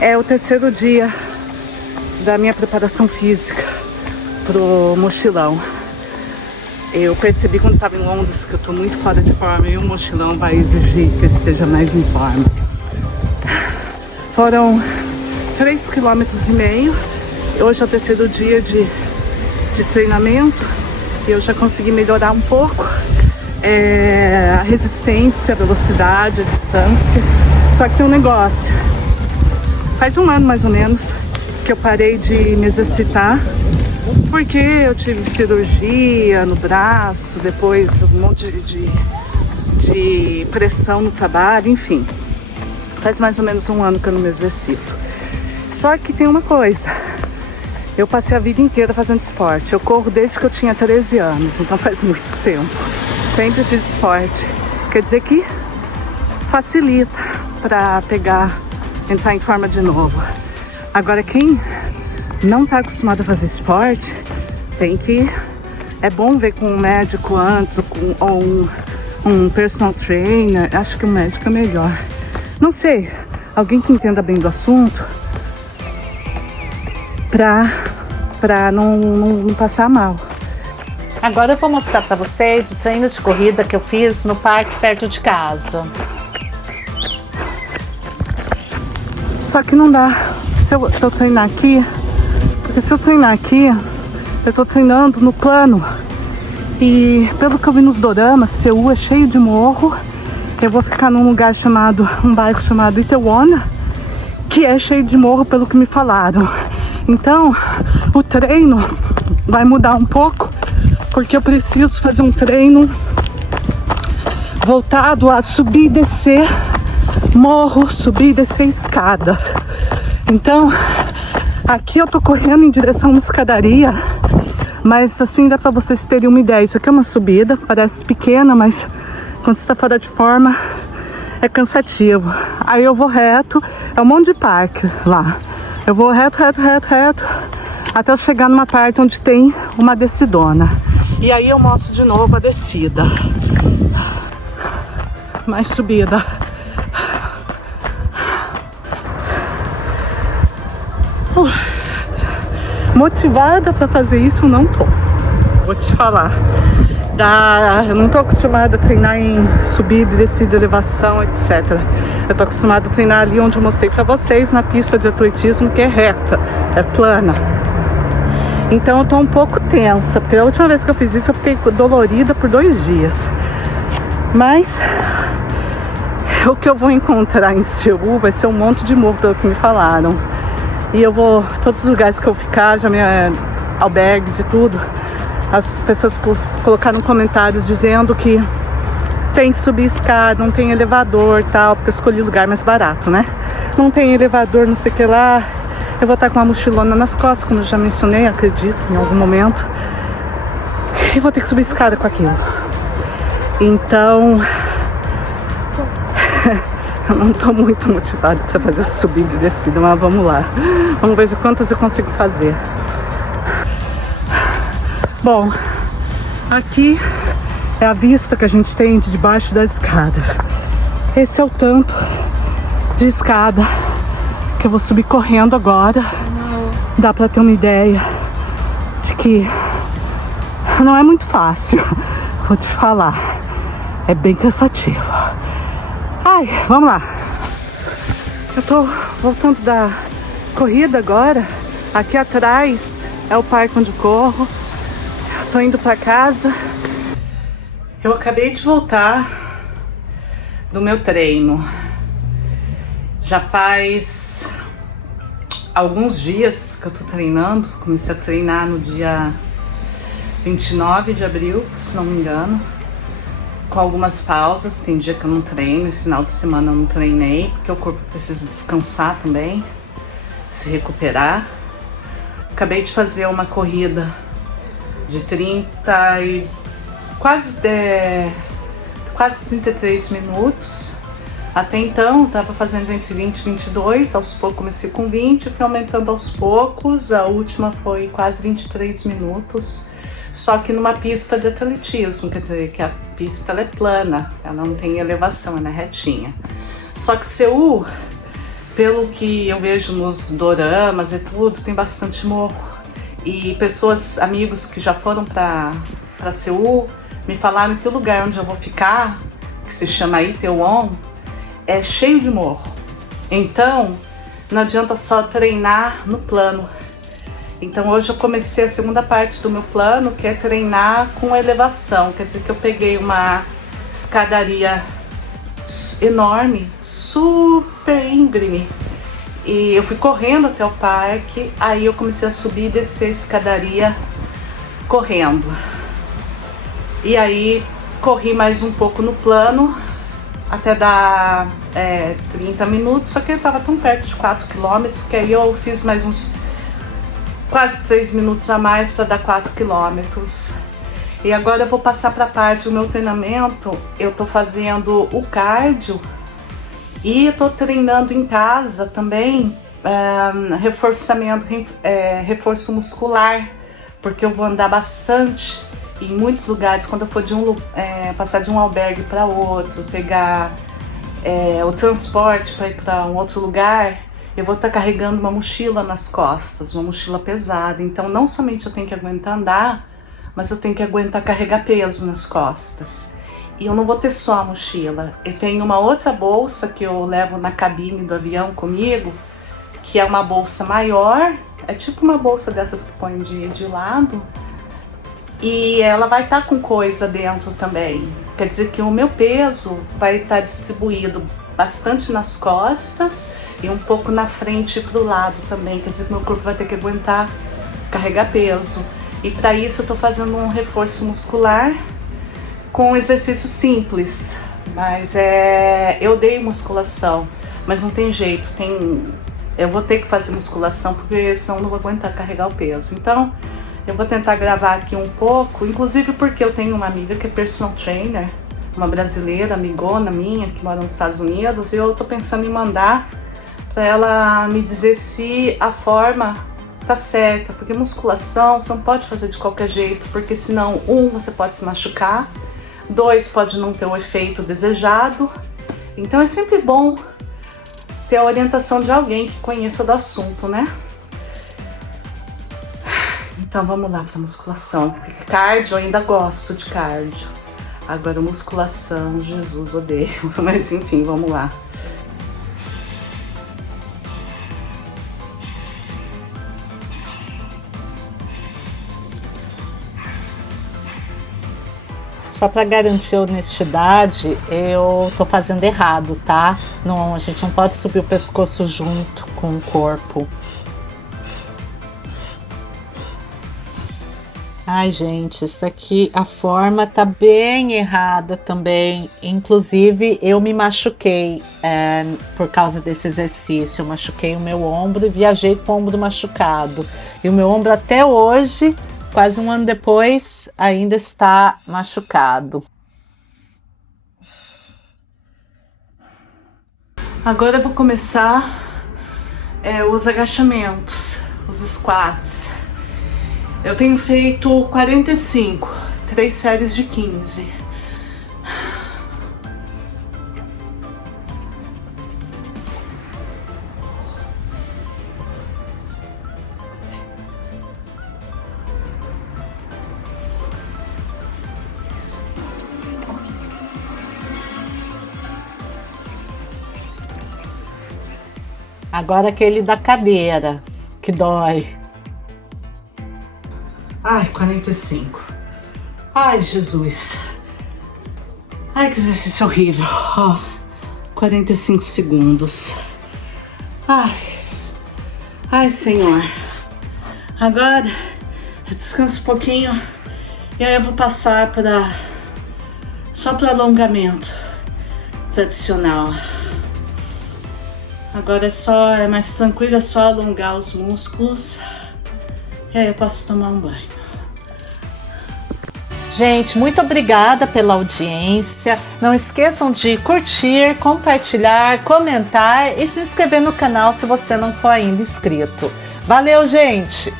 É o terceiro dia da minha preparação física pro mochilão. Eu percebi quando estava em Londres que eu tô muito fora de forma e o mochilão vai exigir que eu esteja mais em forma. Foram 3,5 km. Hoje é o terceiro dia de treinamento e eu já consegui melhorar um pouco a resistência, a velocidade, a distância. Só que tem um negócio. Faz um ano mais ou menos que eu parei de me exercitar porque eu tive cirurgia no braço, depois um monte de pressão no trabalho, enfim. Faz mais ou menos um ano que eu não me exercito. Só que tem uma coisa. Eu passei a vida inteira fazendo esporte. Eu corro desde que eu tinha 13 anos, então faz muito tempo. Sempre fiz esporte. Quer dizer que facilita para entrar em forma de novo. Agora, quem não está acostumado a fazer esporte, é bom ver com um médico antes, ou um personal trainer. Acho que um médico é melhor. Não sei, alguém que entenda bem do assunto, pra não passar mal. Agora eu vou mostrar pra vocês o treino de corrida que eu fiz no parque perto de casa. Só que não dá se eu treinar aqui, porque se eu treinar aqui, eu tô treinando no plano. E pelo que eu vi nos doramas, Seul é cheio de morro. Eu vou ficar num bairro chamado Itaewon, que é cheio de morro pelo que me falaram. Então, o treino vai mudar um pouco, porque eu preciso fazer um treino voltado a subir e descer morro, subir e descer escada. Então, aqui eu tô correndo em direção a uma escadaria, mas assim dá pra vocês terem uma ideia. Isso aqui é uma subida, parece pequena, mas quando você tá fora de forma é cansativo. Aí eu vou reto, é um monte de parque lá. Eu vou reto, até eu chegar numa parte onde tem uma descidona. E aí eu mostro de novo a descida. Mais subida. Motivada pra fazer isso eu não tô. Vou te falar. Eu não tô acostumada a treinar em subida, descida, elevação, etc. Eu tô acostumada a treinar ali onde eu mostrei pra vocês, na pista de atletismo, que é reta, é plana. Então eu tô um pouco tensa, porque a última vez que eu fiz isso eu fiquei dolorida por 2 dias. Mas o que eu vou encontrar em Seul vai ser um monte de morro, pelo que me falaram. E eu vou, todos os lugares que eu ficar, já albergues e tudo, as pessoas colocaram comentários dizendo que tem que subir escada, não tem elevador e tal, porque eu escolhi lugar mais barato, né? Não tem elevador, não sei o que lá. Eu vou estar com uma mochilona nas costas, como eu já mencionei, acredito, em algum momento. E vou ter que subir escada com aquilo. Então, eu não tô muito motivada para fazer subida e descida, mas vamos lá. Vamos ver quantas eu consigo fazer. Bom, aqui é a vista que a gente tem de debaixo das escadas. Esse é o tanto de escada que eu vou subir correndo agora. Dá pra ter uma ideia de que não é muito fácil, vou te falar. É bem cansativo. Ai, vamos lá. Eu tô voltando da corrida agora. Aqui atrás é o parque onde corro. Tô indo pra casa. Eu acabei de voltar do meu treino. Já faz alguns dias que eu tô treinando. Comecei a treinar no dia 29 de abril, se não me engano. Com algumas pausas, tem dia que eu não treino, esse final de semana eu não treinei, porque o corpo precisa descansar também, se recuperar. Acabei de fazer uma corrida de quase 33 minutos. Até então eu estava fazendo entre 20 e 22, aos poucos comecei com 20, fui aumentando aos poucos, a última foi quase 23 minutos. Só que numa pista de atletismo, quer dizer que a pista ela é plana, ela não tem elevação, ela é retinha. Só que Seul pelo que eu vejo nos doramas e tudo, tem bastante morro. E pessoas, amigos que já foram para Seul, me falaram que o lugar onde eu vou ficar, que se chama Itaewon, é cheio de morro. Então, não adianta só treinar no plano. Então hoje eu comecei a segunda parte do meu plano, que é treinar com elevação. Quer dizer que eu peguei uma escadaria enorme, super íngreme, e eu fui correndo até o parque. Aí eu comecei a subir e descer a escadaria correndo. E aí corri mais um pouco no plano, até dar 30 minutos, só que eu estava tão perto de 4 quilômetros que aí eu fiz mais uns quase 3 minutos a mais para dar 4 quilômetros. E agora eu vou passar para a parte do meu treinamento. Eu tô fazendo o cardio e tô treinando em casa também, reforço muscular, porque eu vou andar bastante em muitos lugares. Quando eu for passar de um albergue para outro, pegar o transporte para ir para um outro lugar, eu vou estar carregando uma mochila nas costas, uma mochila pesada. Então não somente eu tenho que aguentar andar, mas eu tenho que aguentar carregar peso nas costas. E eu não vou ter só a mochila. Eu tenho uma outra bolsa que eu levo na cabine do avião comigo, que é uma bolsa maior, é tipo uma bolsa dessas que põe de lado, e ela vai estar com coisa dentro também. Quer dizer que o meu peso vai estar distribuído bastante nas costas e um pouco na frente e pro lado também. Quer dizer que meu corpo vai ter que aguentar carregar peso. E para isso eu tô fazendo um reforço muscular com exercício simples. Mas eu odeio musculação, mas não tem jeito, eu vou ter que fazer musculação, porque senão eu não vou aguentar carregar o peso. Então eu vou tentar gravar aqui um pouco, inclusive porque eu tenho uma amiga que é personal trainer, uma brasileira, amigona minha, que mora nos Estados Unidos, e eu tô pensando em mandar para ela me dizer se a forma tá certa, porque musculação você não pode fazer de qualquer jeito, porque senão, você pode se machucar, 2, pode não ter o efeito desejado. Então é sempre bom ter a orientação de alguém que conheça do assunto, né? Então vamos lá para musculação, porque cardio eu ainda gosto de cardio. Agora musculação, Jesus, odeio, mas enfim, vamos lá. Só para garantir a honestidade, eu tô fazendo errado, tá? Não, a gente não pode subir o pescoço junto com o corpo. Ai, gente, isso aqui, a forma tá bem errada também. Inclusive, eu me machuquei por causa desse exercício. Eu machuquei o meu ombro e viajei com o ombro machucado. E o meu ombro até hoje, quase um ano depois, ainda está machucado. Agora eu vou começar os agachamentos, os squats. Eu tenho feito 45, 3 séries de 15. Agora aquele da cadeira, que dói. Ai, 45. Ai, Jesus. Ai, que exercício horrível. 45 segundos. Ai, Senhor. Agora eu descanso um pouquinho e aí eu vou passar só para alongamento tradicional. Agora é mais tranquilo, é só alongar os músculos e aí eu posso tomar um banho. Gente, muito obrigada pela audiência. Não esqueçam de curtir, compartilhar, comentar e se inscrever no canal se você não for ainda inscrito. Valeu, gente!